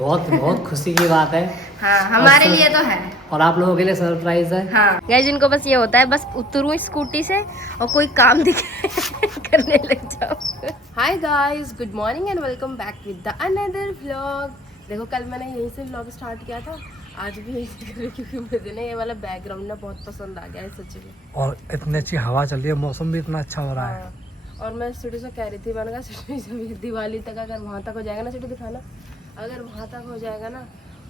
बहुत बहुत खुशी की बात है। हाँ हमारे लिए तो है और आप लोगों के लिए सरप्राइज है। हाँ गाइस, जिनको बस ये होता है बस उतरूं स्कूटी से और कोई काम दिखे करने लग जाओ। Hi guys, good morning and welcome back with the another vlog. देखो कल मैंने यहीं से व्लॉग स्टार्ट किया था, आज भी यहीं से करें क्योंकि मुझे ना ये वाला बैकग्राउंड ना बहुत पसंद आ गया है सच में। और इतनी अच्छी हवा चल रही है, मौसम भी इतना अच्छा हो रहा है। हाँ, और मैं सिटी से कह रही थी, मैंने कहा सिटी से दिवाली तक अगर वहाँ तक हो जाएगा ना, सिटी दिखाना अगर वहाँ तक हो जाएगा ना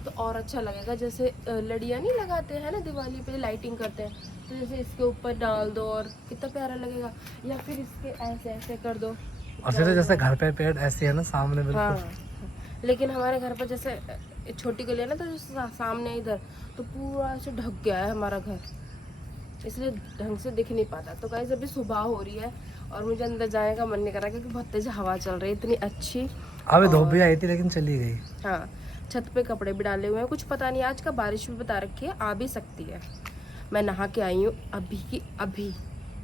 तो और अच्छा लगेगा। जैसे लड़ियाँ नहीं लगाते हैं ना दिवाली पे, लाइटिंग करते हैं, तो जैसे इसके ऊपर डाल दो और कितना प्यारा लगेगा, या फिर इसके ऐसे ऐसे कर दो। और सिर्फ जैसे घर पे पेड़ ऐसे है ना सामने बिल्कुल। हाँ, लेकिन हमारे घर पर जैसे छोटी गली है ना, तो जो सामने इधर तो पूरा ऐसे ढक गया है हमारा घर, इसलिए ढंग से दिख नहीं पाता। तो गाइस अभी सुबह हो रही है और मुझे अंदर जाने का मन नहीं कर रहा क्योंकि बहुत तेज हवा चल रही है इतनी अच्छी। अभी धूप भी आई थी लेकिन चली गई। हाँ, छत पे कपड़े भी डाले हुए हैं, कुछ पता नहीं आज का बारिश भी बता रखी है, आ भी सकती है। मैं नहा के आई हूँ अभी की अभी,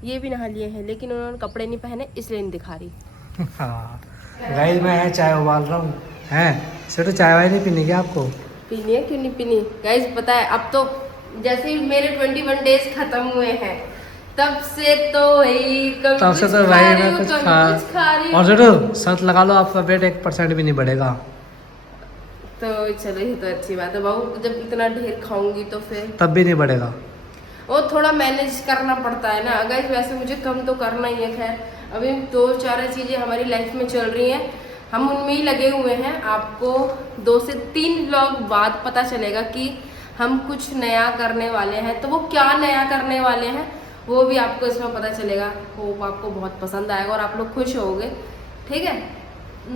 ये भी नहा लिए हैं लेकिन उन्होंने कपड़े नहीं पहने इसलिए नहीं दिखा रही। हाँ गाइस, मैं चाय उबाल रहा हूँ। हैं सिर्फ चाय वाय नहीं पीनी क्या आपको? पीनी है, क्यों नहीं पीनी गाइस। पता है अब तो जैसे ही मेरे 21 डेज खत्म हुए हैं तब से तो वही कभी तब से कुछ तो खा भाई रही मैं हूँ, कुछ कभी कुछ खा रही और हूँ। सिर्फ शर्त लगा लो, आपका वेट 1% भी नहीं बढ़ेगा। तो चलो ये तो अच्छी बात है बाबू, जब इतना ढेर खाऊंगी तो फिर तब भी नहीं बढ़ेगा। वो थोड़ा मैनेज करना पड़ता है ना अगर, वैसे मुझे कम तो करना ही है। खैर अभी 2-4 चीज़ें हमारी लाइफ में चल रही हैं, हम उनमें ही लगे हुए हैं। आपको 2 से 3 व्लॉग बाद पता चलेगा कि हम कुछ नया करने वाले हैं, तो वो क्या नया करने वाले हैं वो भी आपको इसमें पता चलेगा। होप आपको बहुत पसंद आएगा और आप लोग खुश होगे। ठीक है,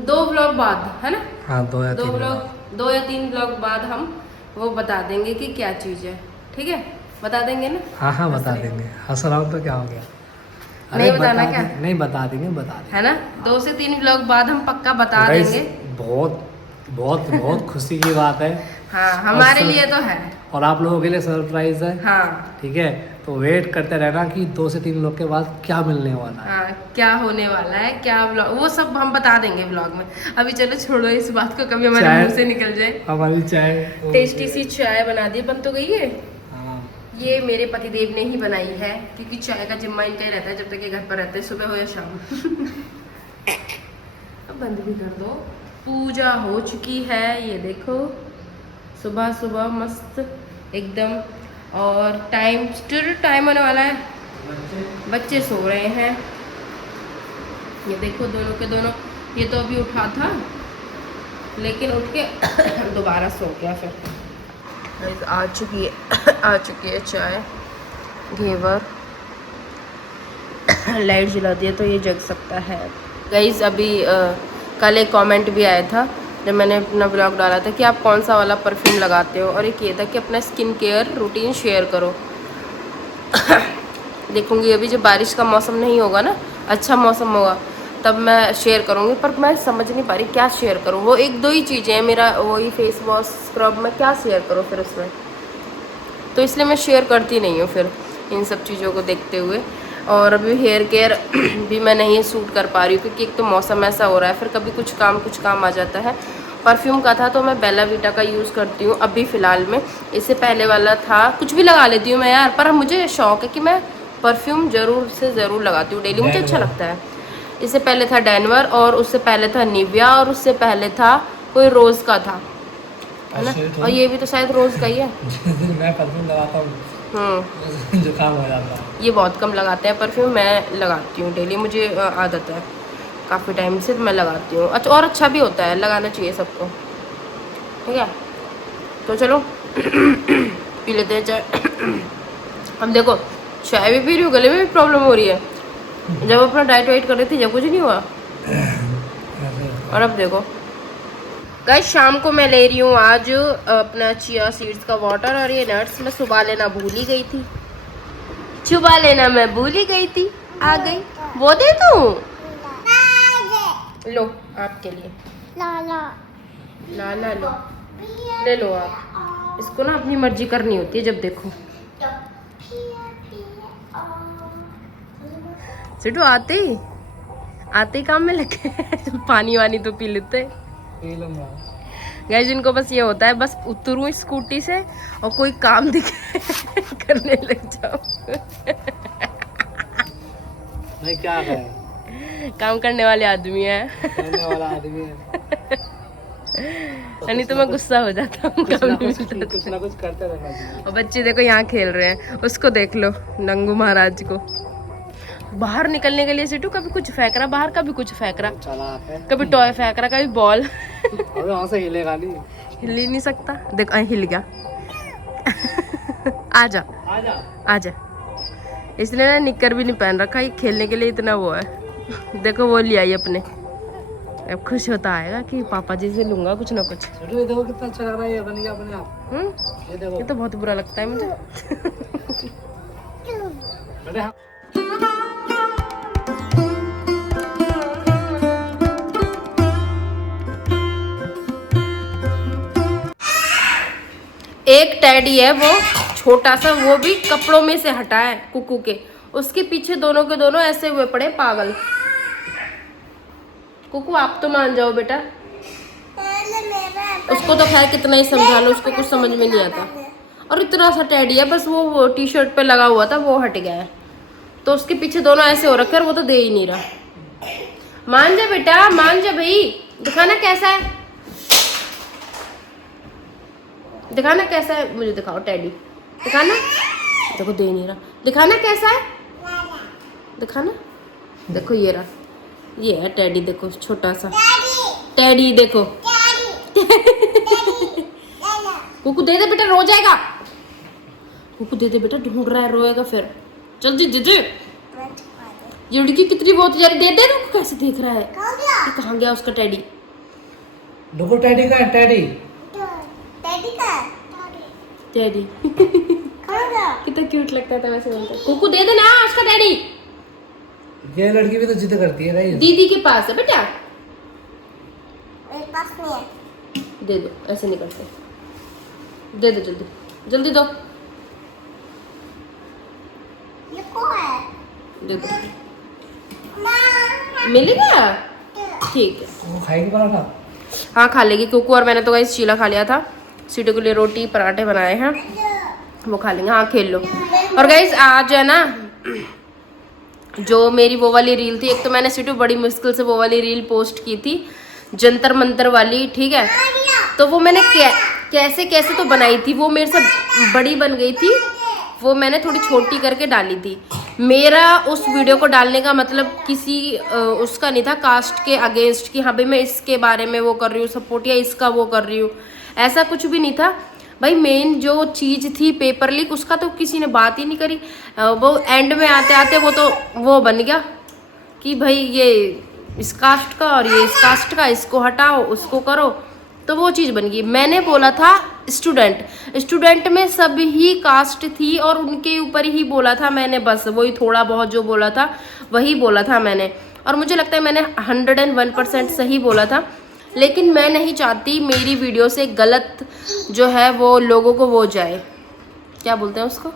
2 व्लॉग बाद है ना। हाँ 2 या 3 व्लॉग, 2 या 3 व्लॉग बाद हम वो बता देंगे कि क्या चीज़ है। ठीक है, बता देंगे ना। हाँ हाँ बता देंगे। हंस रहा हूँ तो क्या हो गया? नहीं बताना क्या? नहीं बता देंगे, बता देंगे है ना, 2 से 3 व्लॉग बाद हम पक्का बता गाइस, देंगे। बहुत बहुत बहुत खुशी की बात है। हाँ हमारे लिए तो है और आप लोगों के लिए सरप्राइज है। हाँ ठीक है, तो वेट करते रहना कि 2 से 3 लोग के बाद क्या मिलने वाला है। हाँ, क्या होने वाला है, क्या व्लॉग, वो सब हम बता देंगे व्लॉग में। अभी चलो छोड़ो इस बात को, कभी हमारे मुंह से निकल जाए। हमारी चाय टेस्टी सी चाय बना दी, बन तो गई है। हाँ। ये मेरे पतिदेव ने ही बनाई है क्योंकि चाय का जिम्मा इनका ही रहता है जब तक ये घर पर रहते हैं, सुबह हो या शाम। अब बंद भी कर दो। पूजा हो चुकी है, ये देखो सुबह सुबह मस्त एकदम। और टाइम स्टिल टाइम होने वाला है, बच्चे सो रहे हैं। ये देखो दोनों के दोनों, ये तो अभी उठा था लेकिन उठ के दोबारा सो गया। फिर आ चुकी है आ चुकी है चाय, घेवर। लाइट जला दिया तो ये जग सकता है। गाइस अभी कल एक कमेंट भी आया था जब मैंने अपना ब्लॉग डाला था कि आप कौन सा वाला परफ्यूम लगाते हो, और एक ये था कि अपना स्किन केयर रूटीन शेयर करो। देखूंगी अभी जब बारिश का मौसम नहीं होगा ना, अच्छा मौसम होगा तब मैं शेयर करूँगी, पर मैं समझ नहीं पा रही क्या शेयर करूँ। वो 1-2 ही चीज़ें हैं, मेरा वही फेस वॉश स्क्रब, मैं क्या शेयर करूँ फिर उसमें, तो इसलिए मैं शेयर करती नहीं हूँ फिर इन सब चीज़ों को देखते हुए। और अभी हेयर केयर भी मैं नहीं सूट कर पा रही हूँ क्योंकि एक तो मौसम ऐसा हो रहा है, फिर कभी कुछ काम आ जाता है। परफ्यूम का था तो मैं बेला वीटा का यूज़ करती हूँ अभी फ़िलहाल में। इससे पहले वाला था, कुछ भी लगा लेती हूँ मैं यार, पर मुझे शौक है कि मैं परफ्यूम ज़रूर से ज़रूर लगाती हूँ डेली, मुझे अच्छा लगता है। इससे पहले था डैनवर, और उससे पहले था निविया, और उससे पहले था कोई रोज़ का था, है ना, और ये भी तो शायद रोज़ का ही है। मैं परफ्यूम लगाता हूँ जुकाम हो जाता है। ये बहुत कम लगाते हैं परफ्यूम, मैं लगाती हूँ डेली, मुझे आदत है काफ़ी टाइम से मैं लगाती हूँ। अच्छा, और अच्छा भी होता है, लगाना चाहिए सबको। ठीक है, तो चलो पी लेते हैं चाय। अब देखो चाय भी पी रही हूँ, गले में भी प्रॉब्लम हो रही है। जब अपना डाइट वाइट कर रही थी जब कुछ नहीं हुआ, और अब देखो गाइस शाम को मैं ले रही हूँ आज अपना चिया सीड्स का वाटर, और ये नट्स मैं सुबह लेना भूल ही गई थी, सुबह लेना मैं भूल ही गई थी, आ गई। वो दे दूँ, लो आपके लिए, ला लो, ले लो आप। इसको ना अपनी मर्जी करनी होती है जब देखो। सिटू आते ही काम में लगे। पानी वानी तो पी लेते। गाइस इनको बस ये होता है, बस उतरूं स्कूटी से और कोई काम दिखे करने लग जाओ। मैं क्या करें, काम करने वाले आदमी है। करने वाला आदमी है। नहीं तो मैं गुस्सा हो जाता हूँ। कुछ ना कुछ करते रहना चाहिए। और बच्चे देखो यहाँ खेल रहे हैं, उसको देख लो नंगू महाराज को। बाहर निकलने के लिए सीटू कभी कुछ फेंक रहा बाहर, कभी कुछ फेंक रहा, चालाक है। कभी टॉय फेंक रहा, कभी बॉल। अबे वहाँ से हिलेगा नहीं। हिल ही नहीं सकता, देख हिल गया। आजा आजा। आजा। इसलिए ना निक्कर भी नहीं पहन रखा, ये खेलने के लिए इतना वो है। देखो वो ले आई अपने, अब खुश होता आएगा कि पापा जी से लूंगा कुछ ना कुछ। छोटू ये देखो कितना अच्छा लग रहा है, ये बन गया अपने आप। ये देखो, ये तो बहुत बुरा लगता है मुझे। अरे हाँ। एक टैडी है वो छोटा सा, वो भी कपड़ों में से हटा है कुकू के, उसके पीछे दोनों के दोनों ऐसे हुए पड़े पागल। कुकू आप तो मान जाओ बेटा। उसको तो खैर कितना ही समझा लो, उसको कुछ समझ में नहीं आता। और इतना सा टैडी है, बस वो टी शर्ट पे लगा हुआ था वो हट गया है, तो उसके पीछे दोनों ऐसे हो रखे, वो तो दे ही नहीं रहा। मान जा बेटा, मान जा भाई, दिखाना कैसा है, दिखाना कैसा है, मुझे दिखाओ टैडी, दिखाना। देखो दे नहीं रहा, दिखाना कैसा है, दिखाना। देखो ये रहा, ये है टैडी, देखो छोटा सा टैडी, देखो। कुकू दे दे बेटा, रो जाएगा। कुकू दे दे बेटा, ढूंढ रहा है, रोएगा फिर। जल्दी दे दे। ये लड़की कितनी बहुत जा रही, दे दे। रुको कैसे देख रहा है, कहाँ गया उसका टैडी। देखो टैडी का है, टैडी टैडी कितना क्यूट लगता था वैसे बनता। कुकू दे दे ना उसका टैडी। ये लड़की भी तो जिद करती है भाई। दीदी के पास है बेटा, मेरे पास नहीं है। दे दो, ऐसे नहीं करते, दे दो जल्दी, जल्दी दो, ये कौन है? दे दो। माँ। मिलेगा, ठीक है। वो खाएगी पराठा। हाँ खा लेगी कुकू, और मैंने तो गाइस चीला खा लिया था। सीटू के लिए रोटी पराठे बनाए हैं, वो खा लेंगे। हाँ खेल लो। और गाइस आज है ना, जो मेरी वो वाली रील थी, एक तो मैंने सीटू बड़ी मुश्किल से वो वाली रील पोस्ट की थी, जंतर मंतर वाली, ठीक है। तो वो मैंने कैसे कैसे तो बनाई थी, वो मेरे से बड़ी बन गई थी, वो मैंने थोड़ी छोटी करके डाली थी। मेरा उस वीडियो को डालने का मतलब किसी उसका नहीं था, कास्ट के अगेंस्ट, कि हाँ भाई मैं इसके बारे में वो कर रही हूँ सपोर्ट, या इसका वो कर रही हूँ, ऐसा कुछ भी नहीं था भाई। मेन जो चीज़ थी पेपर लीक, उसका तो किसी ने बात ही नहीं करी। वो एंड में आते आते वो बन गया कि भाई ये इस कास्ट का और ये इस कास्ट का, इसको हटाओ उसको करो, तो वो चीज़ बन गई। मैंने बोला था स्टूडेंट में सब ही कास्ट थी और उनके ऊपर ही बोला था मैंने, बस वही थोड़ा बहुत जो बोला था वही बोला था मैंने, और मुझे लगता है मैंने 101% सही बोला था। लेकिन मैं नहीं चाहती मेरी वीडियो से गलत जो है वो लोगों को वो जाए, क्या बोलते हैं उसको,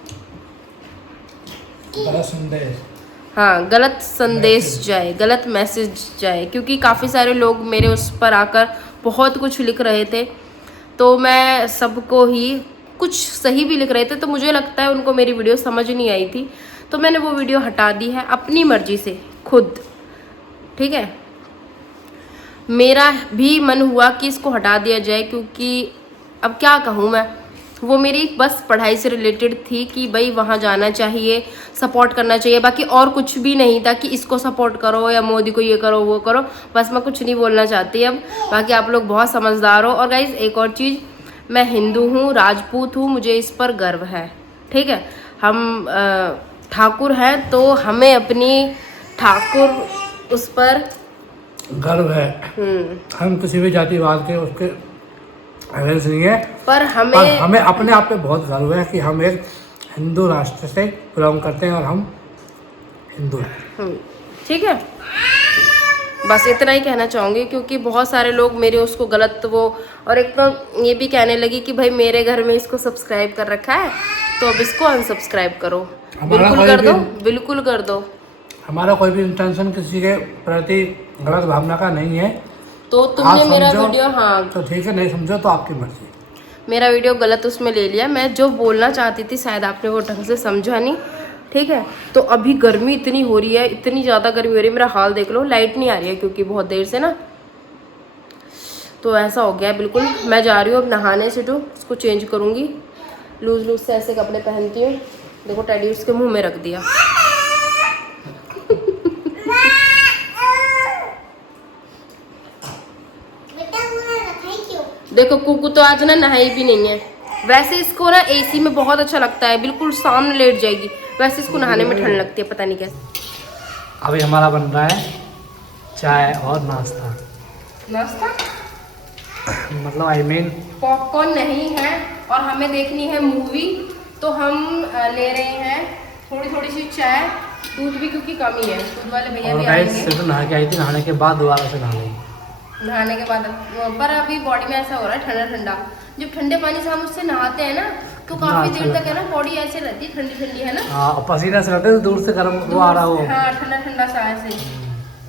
गलत संदेश। हाँ गलत संदेश जाए, गलत मैसेज जाए, क्योंकि काफ़ी सारे लोग मेरे उस पर आकर बहुत कुछ लिख रहे थे, तो मैं सबको ही कुछ सही भी लिख रहे थे, तो मुझे लगता है उनको मेरी वीडियो समझ नहीं आई थी, तो मैंने वो वीडियो हटा दी है अपनी मर्जी से खुद, ठीक है। मेरा भी मन हुआ कि इसको हटा दिया जाए, क्योंकि अब क्या कहूँ मैं, वो मेरी बस पढ़ाई से रिलेटेड थी कि भाई वहाँ जाना चाहिए, सपोर्ट करना चाहिए, बाकी और कुछ भी नहीं था कि इसको सपोर्ट करो या मोदी को ये करो वो करो, बस मैं कुछ नहीं बोलना चाहती अब। बाकी आप लोग बहुत समझदार हो। और गाइज एक और चीज़, मैं हिंदू हूँ, राजपूत हूँ, मुझे इस पर गर्व है, ठीक है। हम ठाकुर हैं, तो हमें अपनी ठाकुर उस पर गर्व है। हम किसी भी जातिवाद के उसके अगेंस्ट नहीं है, पर हमें अपने आप पे बहुत गर्व है कि हम एक हिंदू राष्ट्र से बिलोंग करते हैं और हम हिंदू हैं, ठीक है। बस इतना ही कहना चाहूँगी, क्योंकि बहुत सारे लोग मेरे उसको गलत वो, और एक तो ये भी कहने लगी कि भाई मेरे घर में इसको सब्सक्राइब कर रखा है तो अब इसको अनसब्सक्राइब करो। बिल्कुल कर दो, बिल्कुल कर दो। हमारा कोई भी इंटेंशन किसी के प्रति गलत भावना का नहीं है। तो तुमने आप मेरा समझो वीडियो, हाँ तो ठीक है, नहीं समझो तो आपकी मर्जी। मेरा वीडियो गलत उसमें ले लिया। मैं जो बोलना चाहती थी शायद आपने वो ढंग से समझा नहीं, ठीक है। तो अभी गर्मी इतनी हो रही है, इतनी ज़्यादा गर्मी हो रही है, मेरा हाल देख लो, लाइट नहीं आ रही है क्योंकि बहुत देर से ना, तो ऐसा हो गया है बिल्कुल। मैं जा रही हूँ अब नहाने से, जो इसको चेंज करूँगी, लूज लूज से ऐसे कपड़े पहनती हूँ। देखो टैडी उसके मुंह में रख दिया। देखो कुकू तो आज ना नहाई भी नहीं है। वैसे इसको ना एसी में बहुत अच्छा लगता है, बिल्कुल सामने लेट जाएगी, वैसे इसको नहाने में ठंड लगती है, पता नहीं कैसे। अभी हमारा बन रहा है चाय और नाश्ता। नाश्ता मतलब आई मीन पॉपकॉर्न नहीं है, और हमें देखनी है मूवी, तो हम ले रहे हैं थोड़ी थोड़ी सी चाय, दूध भी क्योंकि कम ही है, दूध वाले भैया भी आएंगे। सिर्फ नहा के आई थी, नहाने के बाद दोबारा से नहा लेंगे। नहाने के बाद पर अभी बॉडी में ऐसा हो रहा है ठंडा ठंडा, जब ठंडे पानी से हम उससे नहाते हैं ना तो काफी देर तक है ना बॉडी ऐसे रहती है, ठंडी ठंडी है ना। हाँ, पसीना से रहते दूर से गर्म वो आ रहा हो। हाँ ठंडा ठंडा सा ऐसे,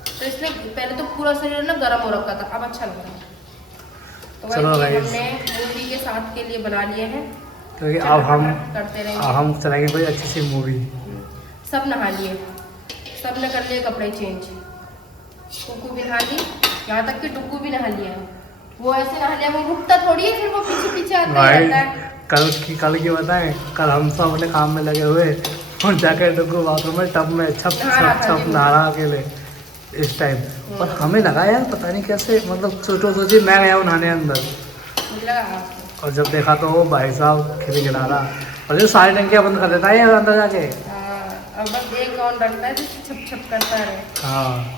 तो इसलिए पहले तो पूरा शरीर ना गर्म हो रखा था, अब अच्छा लग रहा है। तो हमने मूवी के साथ के लिए बना लिए हैं, क्योंकि अब हम करते रहेंगे, हम चलाएंगे कोई अच्छी सी मूवी। सब नहा लिए, सब ने कर लिए कपड़े चेंज, कुकू भी नहा ली, यहाँ तक कि डुक्कू भी नहा लिया है। वो ऐसे नहा लिया, वो रुकता थोड़ी है, फिर वो पीछे पीछे आता रहता है। कल की बताएं, कल हम सब अपने काम में लगे हुए और जाकर डुक्कू बाथरूम में टब में छप छप छप नहा रहा अकेले इस टाइम। और हमें लगा यार पता नहीं कैसे, मतलब सोचिए मैं गया हूँ नहाने अंदर, और जब देखा तो वो भाई साहब खिला रहा, और जो सारी टंकियाँ बंद कर देता है यार अंदर जाके। अब बस एक ऑन रखता है जिससे छप छप करता है। हाँ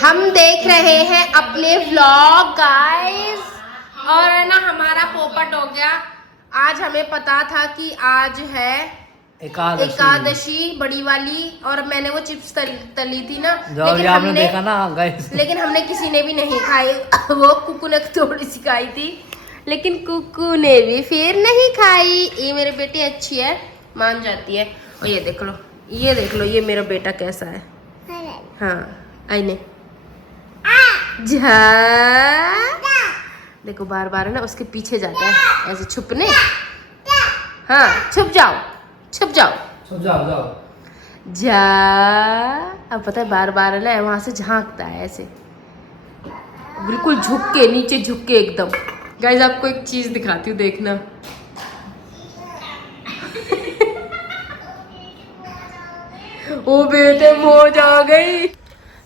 हम देख रहे हैं अपने व्लॉग गाइस, और है ना हमारा पोपट हो गया। आज हमें पता था कि आज है एकादशी बड़ी वाली, और मैंने वो चिप्स तली थी ना, लेकिन हमने देखा ना गाइस, लेकिन हमने किसी ने भी नहीं खाई। वो कुकू ने थोड़ी सी खाई थी, लेकिन कुकू ने भी फिर नहीं खाई। ये मेरी बेटी अच्छी है, मान जाती है। और ये देख लो, ये देख लो, ये मेरा बेटा कैसा है। हाँ आईने देखो बार बार है ना उसके पीछे जाता है ऐसे छुपने। हाँ छुप जाओ छुप जाओ छुप जाओ जाओ जा। अब पता है बार बार है ना वहां से झांकता है ऐसे, बिल्कुल झुक के, नीचे झुक के एकदम। गाइस आपको एक चीज दिखाती हूँ, देखना। ओ बेटे मौज आ गई।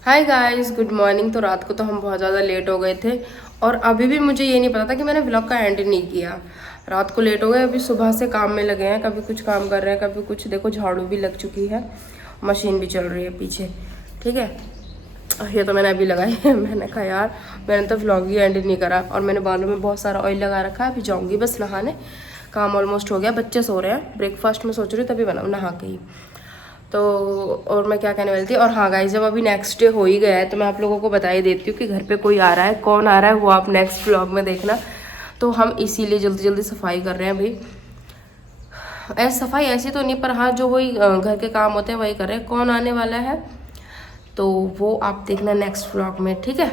Hi guys good morning. तो रात को तो हम बहुत ज़्यादा लेट हो गए थे, और अभी भी मुझे ये नहीं पता था कि मैंने व्लॉग का एंड नहीं किया। रात को लेट हो गए, अभी सुबह से काम में लगे हैं, कभी कुछ काम कर रहे हैं कभी कुछ। देखो झाड़ू भी लग चुकी है, मशीन भी चल रही है पीछे, ठीक है। ये तो मैंने अभी लगाई है। मैंने कहा यार मैंने तो व्लॉग ही एंड नहीं करा, और मैंने बालों में बहुत सारा ऑयल लगा रखा है। अभी जाऊँगी बस नहाने, काम ऑलमोस्ट हो गया, बच्चे सो रहे हैं, ब्रेकफास्ट में सोच रही हूँ तभी बनाऊँ नहा के ही। तो और मैं क्या कहने वाली थी, और हाँ गाइस जब अभी नेक्स्ट डे हो ही गया है तो मैं आप लोगों को बता ही देती हूँ कि घर पे कोई आ रहा है, कौन आ रहा है वो आप नेक्स्ट व्लॉग में देखना। तो हम इसीलिए जल्दी जल्दी सफाई कर रहे हैं भाई। सफाई ऐसी तो नहीं, पर हाँ जो वही घर के काम होते हैं वही कर रहे हैं। कौन आने वाला है तो वो आप देखना नेक्स्ट व्लॉग में, ठीक है।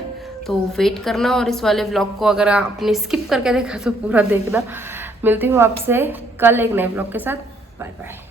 तो वेट करना, और इस वाले व्लॉग को अगर आपने स्किप करके देखा तो पूरा देखना। मिलती हूँ आपसे कल एक नए व्लॉग के साथ, बाय बाय।